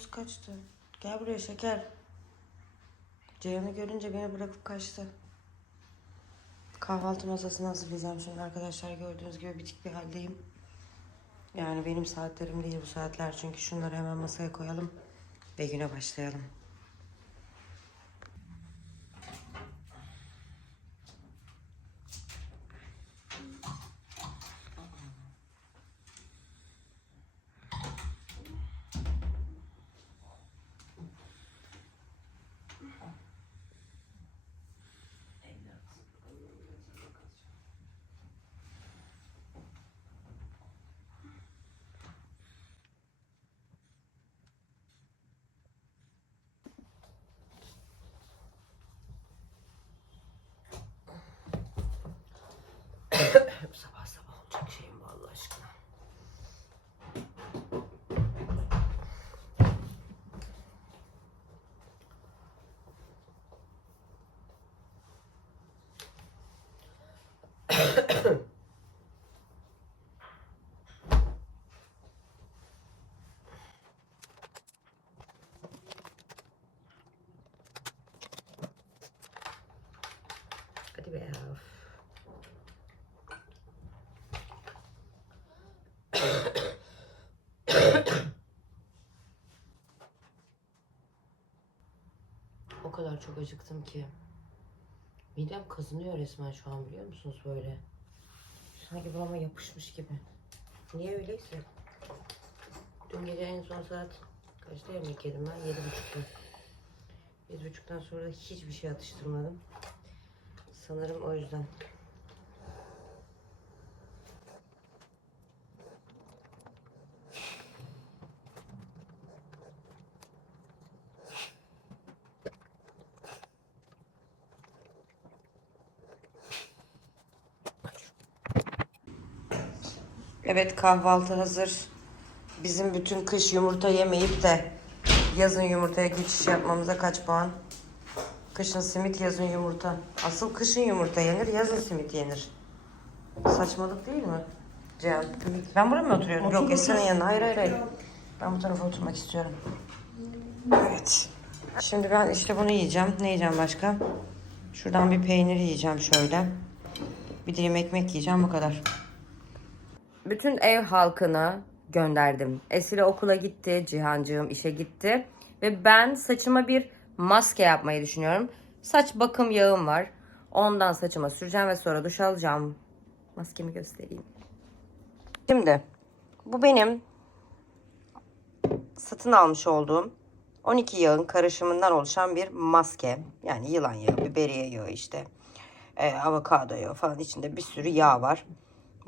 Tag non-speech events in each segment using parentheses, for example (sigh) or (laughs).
nasıl kaçtı? Gel buraya şeker. Ceyhan'ı görünce beni bırakıp kaçtı. Kahvaltı masasını hazırlayacağım şimdi arkadaşlar. Gördüğünüz gibi bitik bir haldeyim. Yani benim saatlerim değil bu saatler. Çünkü şunları hemen masaya koyalım. Ve güne başlayalım. Hadi be. O kadar çok acıktım ki. Midem kazınıyor resmen şu an biliyor musunuz böyle? Sanki burama yapışmış gibi. Niye öyleyse? Dün gece en son saat kaçta yemek yedim ben? Yedi buçukta. Yedi buçuktan sonra hiçbir şey atıştırmadım. Sanırım o yüzden. Evet kahvaltı hazır. Bizim bütün kış yumurta yemeyip de yazın yumurtaya geçiş yapmamıza kaç puan? Kışın simit, yazın yumurta. Asıl kışın yumurta yenir, yazın simit yenir. Saçmalık değil mi? Cihan. Ben buraya mı oturuyorum? Yok Esra'nın yanına. Hayır hayır hayır. Ben bu tarafa oturmak istiyorum. Evet. Şimdi ben işte bunu yiyeceğim. Ne yiyeceğim başka? Şuradan bir peynir yiyeceğim şöyle. Bir dilim ekmek yiyeceğim bu kadar. Bütün ev halkını gönderdim. Esile okula gitti, Cihancığım işe gitti. Ve ben saçıma bir maske yapmayı düşünüyorum. Saç bakım yağım var. Ondan saçıma süreceğim ve sonra duş alacağım. Maskemi göstereyim. Şimdi bu benim satın almış olduğum 12 yağın karışımından oluşan bir maske. Yani yılan yağı, biberiye yağı işte. E, avokado yağı falan içinde bir sürü yağ var.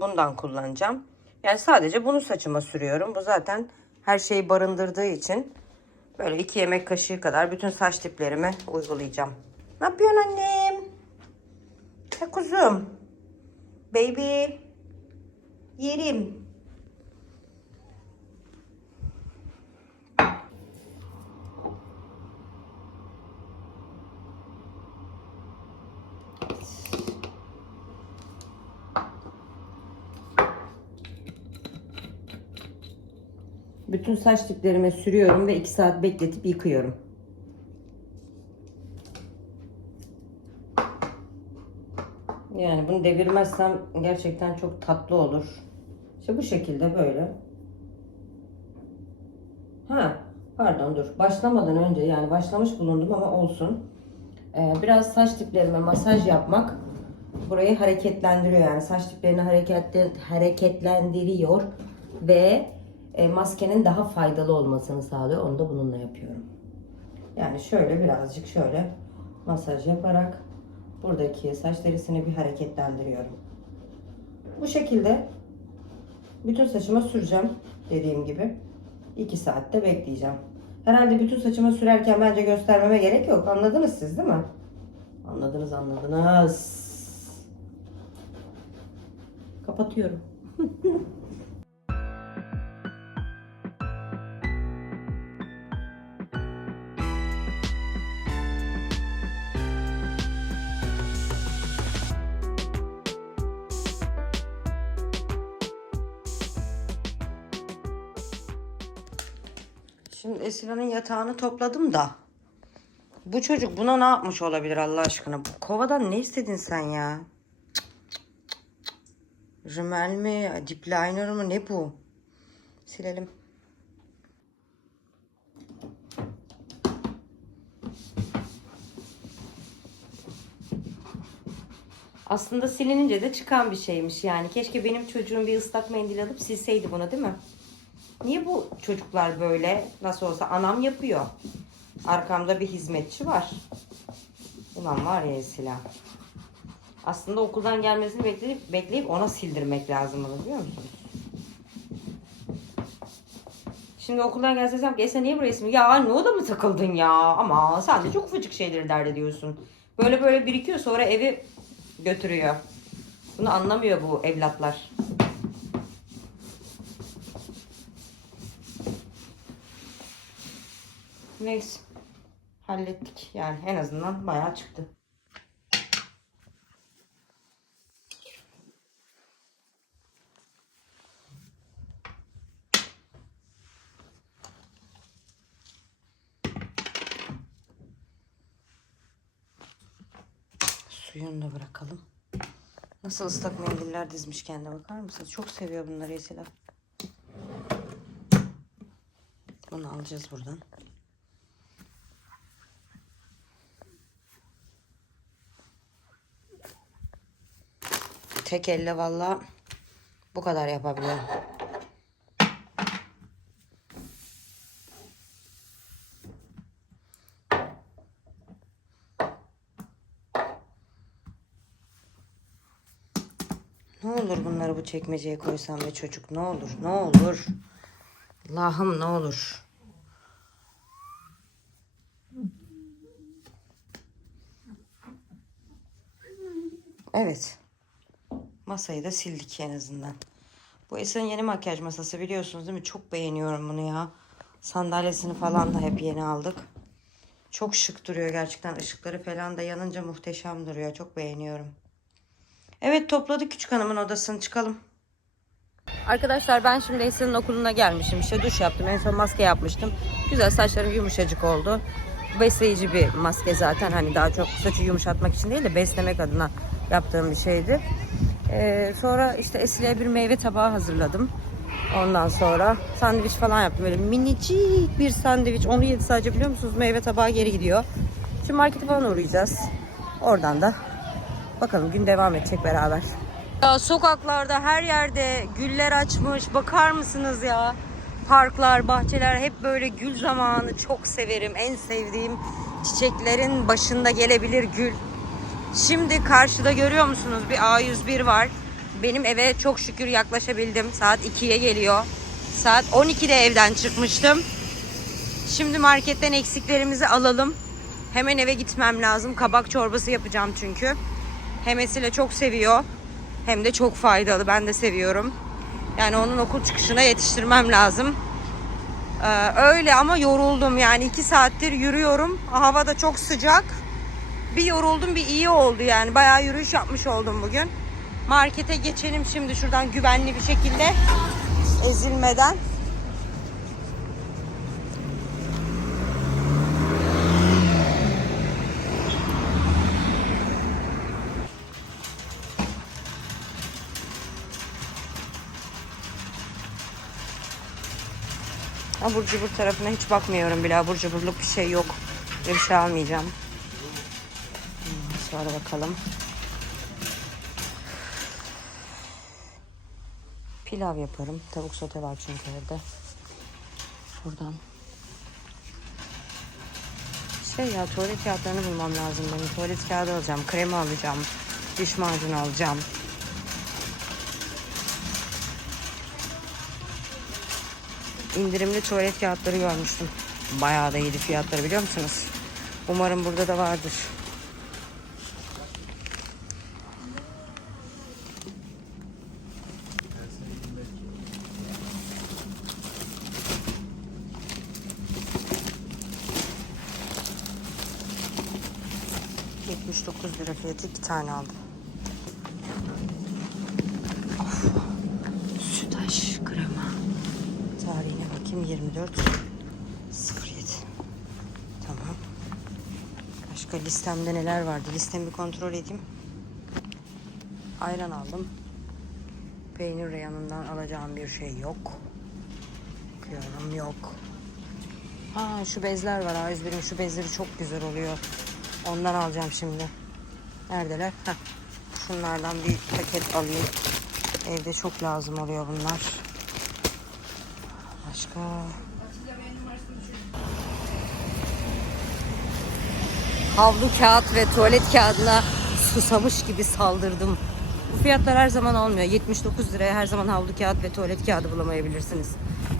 Bundan kullanacağım. Yani sadece bunu saçıma sürüyorum. Bu zaten her şeyi barındırdığı için böyle iki yemek kaşığı kadar bütün saç tiplerime uygulayacağım. Ne yapıyorsun annem? Ya kuzum. Baby. Yerim. Bütün saç diplerime sürüyorum ve 2 saat bekletip yıkıyorum. Yani bunu devirmezsem gerçekten çok tatlı olur. İşte bu şekilde böyle. Ha, pardon dur. Başlamadan önce yani başlamış bulundum ama olsun. Ee, biraz saç diplerime masaj yapmak burayı hareketlendiriyor yani saç diplerini hareketli, hareketlendiriyor ve e, maskenin daha faydalı olmasını sağlıyor. Onu da bununla yapıyorum. Yani şöyle birazcık şöyle masaj yaparak buradaki saç derisini bir hareketlendiriyorum. Bu şekilde bütün saçıma süreceğim dediğim gibi. 2 saatte bekleyeceğim. Herhalde bütün saçıma sürerken bence göstermeme gerek yok. Anladınız siz değil mi? Anladınız anladınız. Kapatıyorum. (laughs) Şimdi Esra'nın yatağını topladım da. Bu çocuk buna ne yapmış olabilir Allah aşkına? Bu kovadan ne istedin sen ya? Rimel mi? Dip liner mı? Ne bu? Silelim. Aslında silinince de çıkan bir şeymiş yani. Keşke benim çocuğum bir ıslak mendil alıp silseydi bunu değil mi? Niye bu çocuklar böyle? Nasıl olsa anam yapıyor. Arkamda bir hizmetçi var. Ulan var ya Esila. Aslında okuldan gelmesini bekleyip, bekleyip ona sildirmek lazım bunu biliyor musunuz? Şimdi okuldan gelse desem ki Esra niye bu resmi? Ya anne o da mı takıldın ya? Ama sen de çok ufacık şeyleri dert ediyorsun. Böyle böyle birikiyor sonra evi götürüyor. Bunu anlamıyor bu evlatlar. Neyse. Hallettik. Yani en azından bayağı çıktı. Suyunu da bırakalım. Nasıl ıslak mendiller dizmiş kendine bakar mısınız? Çok seviyor bunları Esila. Bunu alacağız buradan. Tek elle valla bu kadar yapabiliyorum. Ne olur bunları bu çekmeceye koysam ve çocuk ne olur ne olur. Allah'ım ne olur. Evet. Masayı da sildik en azından. Bu Esen'in yeni makyaj masası biliyorsunuz değil mi? Çok beğeniyorum bunu ya. Sandalyesini falan da hep yeni aldık. Çok şık duruyor gerçekten. Işıkları falan da yanınca muhteşem duruyor. Çok beğeniyorum. Evet topladık küçük hanımın odasını çıkalım. Arkadaşlar ben şimdi Esen'in okuluna gelmişim. İşte duş yaptım. En son maske yapmıştım. Güzel saçlarım yumuşacık oldu. Besleyici bir maske zaten. Hani daha çok saçı yumuşatmak için değil de beslemek adına yaptığım bir şeydi. Ee, sonra işte Esile'ye bir meyve tabağı hazırladım. Ondan sonra sandviç falan yaptım. Böyle minicik bir sandviç. Onu yedi sadece biliyor musunuz? Meyve tabağı geri gidiyor. Şimdi markete falan uğrayacağız. Oradan da bakalım gün devam edecek beraber. Ya sokaklarda her yerde güller açmış. Bakar mısınız ya? Parklar, bahçeler hep böyle gül zamanı. Çok severim. En sevdiğim çiçeklerin başında gelebilir gül. Şimdi karşıda görüyor musunuz bir A101 var. Benim eve çok şükür yaklaşabildim. Saat 2'ye geliyor. Saat 12'de evden çıkmıştım. Şimdi marketten eksiklerimizi alalım. Hemen eve gitmem lazım. Kabak çorbası yapacağım çünkü. Hem Esile çok seviyor. Hem de çok faydalı. Ben de seviyorum. Yani onun okul çıkışına yetiştirmem lazım. Ee, öyle ama yoruldum. Yani iki saattir yürüyorum. Hava da çok sıcak. Bir yoruldum bir iyi oldu yani. Bayağı yürüyüş yapmış oldum bugün. Markete geçelim şimdi şuradan güvenli bir şekilde. Ezilmeden. Abur cubur tarafına hiç bakmıyorum bile. Abur cuburluk bir şey yok. Bir şey almayacağım. Hmm, Sonra bakalım. Pilav yaparım. Tavuk sote var çünkü evde. Buradan. Şey ya tuvalet kağıtlarını bulmam lazım benim. Tuvalet kağıdı alacağım. Kremi alacağım. Diş macunu alacağım. indirimli tuvalet kağıtları görmüştüm. Bayağı da iyiydi fiyatları biliyor musunuz? Umarım burada da vardır. ...79 lira fiyatı iki tane aldım. Of. Sütaş krema. Tarihine bakayım 24 07. Tamam. Başka listemde neler vardı? Listemi bir kontrol edeyim. Ayran aldım. Peynir reyonundan alacağım bir şey yok. Bakıyorum yok. Ha şu bezler var. A101'in şu bezleri çok güzel oluyor. Ondan alacağım şimdi. Neredeler? Heh. Şunlardan bir paket alayım. Evde çok lazım oluyor bunlar. Başka? Havlu kağıt ve tuvalet kağıdına susamış gibi saldırdım. Bu fiyatlar her zaman olmuyor. 79 liraya her zaman havlu kağıt ve tuvalet kağıdı bulamayabilirsiniz.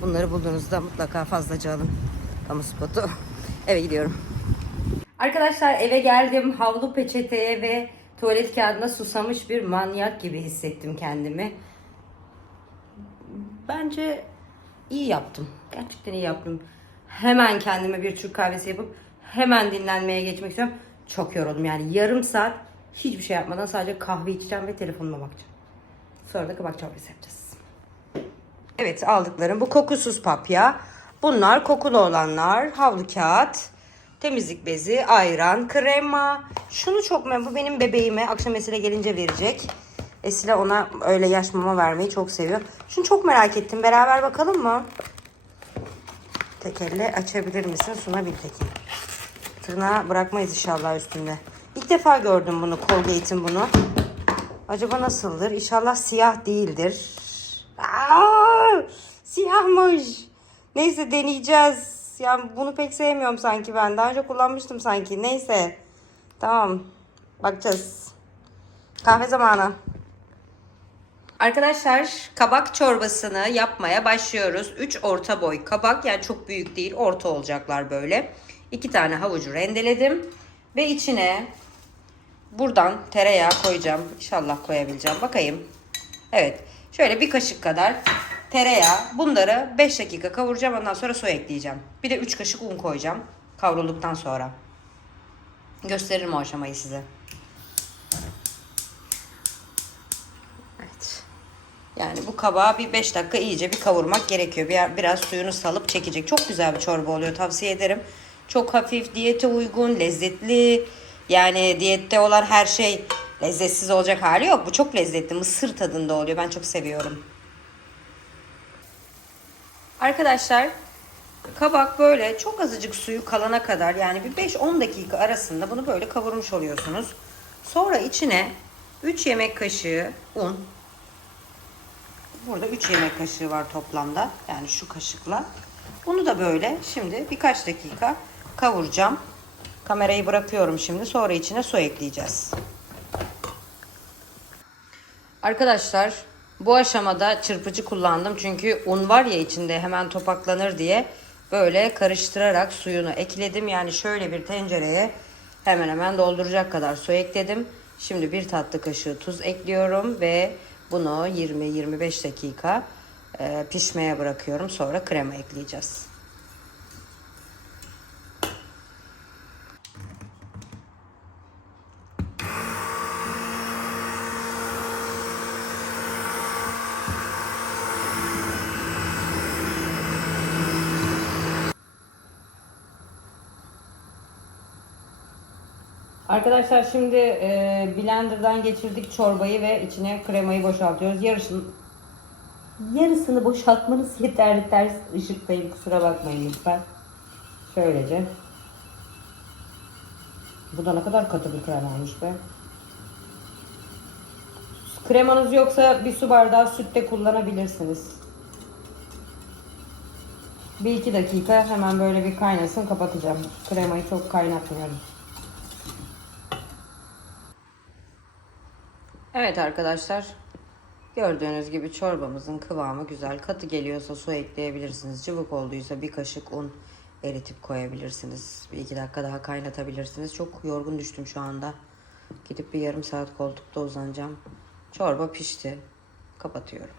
Bunları bulduğunuzda mutlaka fazlaca alın. Kamu spotu. Eve gidiyorum. Arkadaşlar eve geldim. Havlu peçeteye ve tuvalet kağıdına susamış bir manyak gibi hissettim kendimi. Bence iyi yaptım. Gerçekten iyi yaptım. Hemen kendime bir Türk kahvesi yapıp hemen dinlenmeye geçmek istiyorum. Çok yoruldum yani yarım saat hiçbir şey yapmadan sadece kahve içeceğim ve telefonuma bakacağım. Sonra da kabak çorbası yapacağız. Evet aldıklarım bu kokusuz papya. Bunlar kokulu olanlar. Havlu kağıt, temizlik bezi, ayran, krema. Şunu çok memnun. Bu benim bebeğime akşam Esile gelince verecek. Esile ona öyle yaş mama vermeyi çok seviyor. Şunu çok merak ettim. Beraber bakalım mı? Tek açabilir misin? Sunabil Tekin. Tırnağı bırakmayız inşallah üstünde. İlk defa gördüm bunu. Colgate'in bunu. Acaba nasıldır? İnşallah siyah değildir. Aa, siyahmış. Neyse deneyeceğiz. Yani bunu pek sevmiyorum sanki ben. Daha önce kullanmıştım sanki. Neyse. Tamam. Bakacağız. Kahve zamanı. Arkadaşlar kabak çorbasını yapmaya başlıyoruz. 3 orta boy kabak yani çok büyük değil orta olacaklar böyle. 2 tane havucu rendeledim. Ve içine buradan tereyağı koyacağım. İnşallah koyabileceğim. Bakayım. Evet. Şöyle bir kaşık kadar tereyağı. Bunları 5 dakika kavuracağım. Ondan sonra su ekleyeceğim. Bir de 3 kaşık un koyacağım. Kavrulduktan sonra. Gösteririm o aşamayı size. Evet. Yani bu kabağı bir 5 dakika iyice bir kavurmak gerekiyor. Bir, biraz suyunu salıp çekecek. Çok güzel bir çorba oluyor. Tavsiye ederim. Çok hafif, diyete uygun, lezzetli. Yani diyette olan her şey lezzetsiz olacak hali yok. Bu çok lezzetli. Mısır tadında oluyor. Ben çok seviyorum. Arkadaşlar kabak böyle çok azıcık suyu kalana kadar yani bir 5-10 dakika arasında bunu böyle kavurmuş oluyorsunuz. Sonra içine 3 yemek kaşığı un. Burada 3 yemek kaşığı var toplamda. Yani şu kaşıkla. Bunu da böyle şimdi birkaç dakika kavuracağım. Kamerayı bırakıyorum şimdi. Sonra içine su ekleyeceğiz. Arkadaşlar bu aşamada çırpıcı kullandım. Çünkü un var ya içinde hemen topaklanır diye böyle karıştırarak suyunu ekledim. Yani şöyle bir tencereye hemen hemen dolduracak kadar su ekledim. Şimdi bir tatlı kaşığı tuz ekliyorum ve bunu 20-25 dakika e, pişmeye bırakıyorum. Sonra krema ekleyeceğiz. Arkadaşlar şimdi e, blenderdan geçirdik çorbayı ve içine kremayı boşaltıyoruz. Yarısını, yarısını boşaltmanız yeterli. Ters ışıktayım kusura bakmayın lütfen. Şöylece. Bu da ne kadar katı bir krema olmuş be. Kremanız yoksa bir su bardağı süt de kullanabilirsiniz. Bir iki dakika hemen böyle bir kaynasın kapatacağım. Kremayı çok kaynatmıyorum. Evet arkadaşlar. Gördüğünüz gibi çorbamızın kıvamı güzel. Katı geliyorsa su ekleyebilirsiniz. Cıvık olduysa bir kaşık un eritip koyabilirsiniz. Bir iki dakika daha kaynatabilirsiniz. Çok yorgun düştüm şu anda. Gidip bir yarım saat koltukta uzanacağım. Çorba pişti. Kapatıyorum.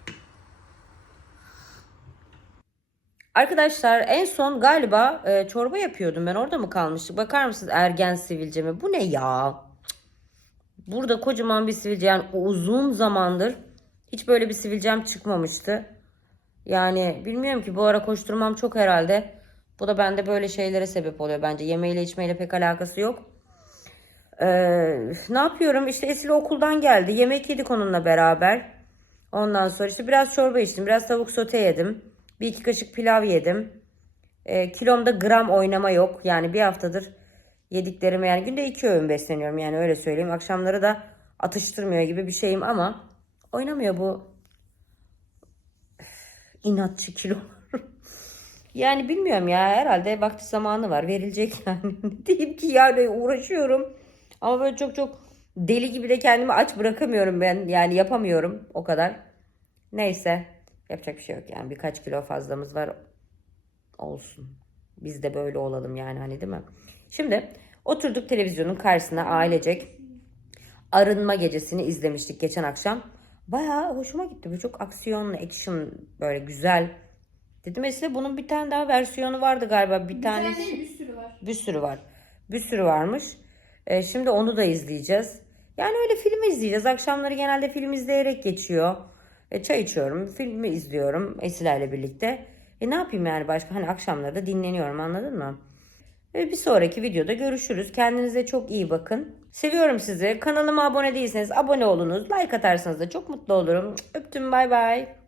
Arkadaşlar en son galiba e, çorba yapıyordum ben orada mı kalmıştık? Bakar mısınız ergen sivilce mi? Bu ne ya? Burada kocaman bir sivilce yani uzun zamandır hiç böyle bir sivilcem çıkmamıştı. Yani bilmiyorum ki bu ara koşturmam çok herhalde Bu da bende böyle şeylere sebep oluyor bence. Yemeğiyle içmeyle pek alakası yok. Ee, ne yapıyorum? İşte Esil okuldan geldi. Yemek yedik onunla beraber. Ondan sonra işte biraz çorba içtim. Biraz tavuk sote yedim. Bir iki kaşık pilav yedim. Ee, kilomda gram oynama yok. Yani bir haftadır yediklerime yani günde iki öğün besleniyorum. Yani öyle söyleyeyim. Akşamları da atıştırmıyor gibi bir şeyim ama oynamıyor bu inatçı kilo. (laughs) yani bilmiyorum ya herhalde vakti zamanı var verilecek (laughs) yani. Diyeyim ki yani uğraşıyorum. Ama böyle çok çok deli gibi de kendimi aç bırakamıyorum ben. Yani yapamıyorum o kadar. Neyse yapacak bir şey yok yani birkaç kilo fazlamız var olsun. Biz de böyle olalım yani hani değil mi? Şimdi oturduk televizyonun karşısına ailecek arınma gecesini izlemiştik geçen akşam. Bayağı hoşuma gitti. Böyle çok aksiyonlu, action böyle güzel. Dedim mesela bunun bir tane daha versiyonu vardı galiba. Bir, Bir tane değil, bir sürü var. bir sürü var. Bir sürü varmış. Ee, şimdi onu da izleyeceğiz. Yani öyle film izleyeceğiz. Akşamları genelde film izleyerek geçiyor. E, çay içiyorum, filmi izliyorum Esilerle birlikte. E ne yapayım yani başka? Hani akşamları da dinleniyorum anladın mı? Ve bir sonraki videoda görüşürüz. Kendinize çok iyi bakın. Seviyorum sizi. Kanalıma abone değilseniz abone olunuz. Like atarsanız da çok mutlu olurum. Öptüm bay bay.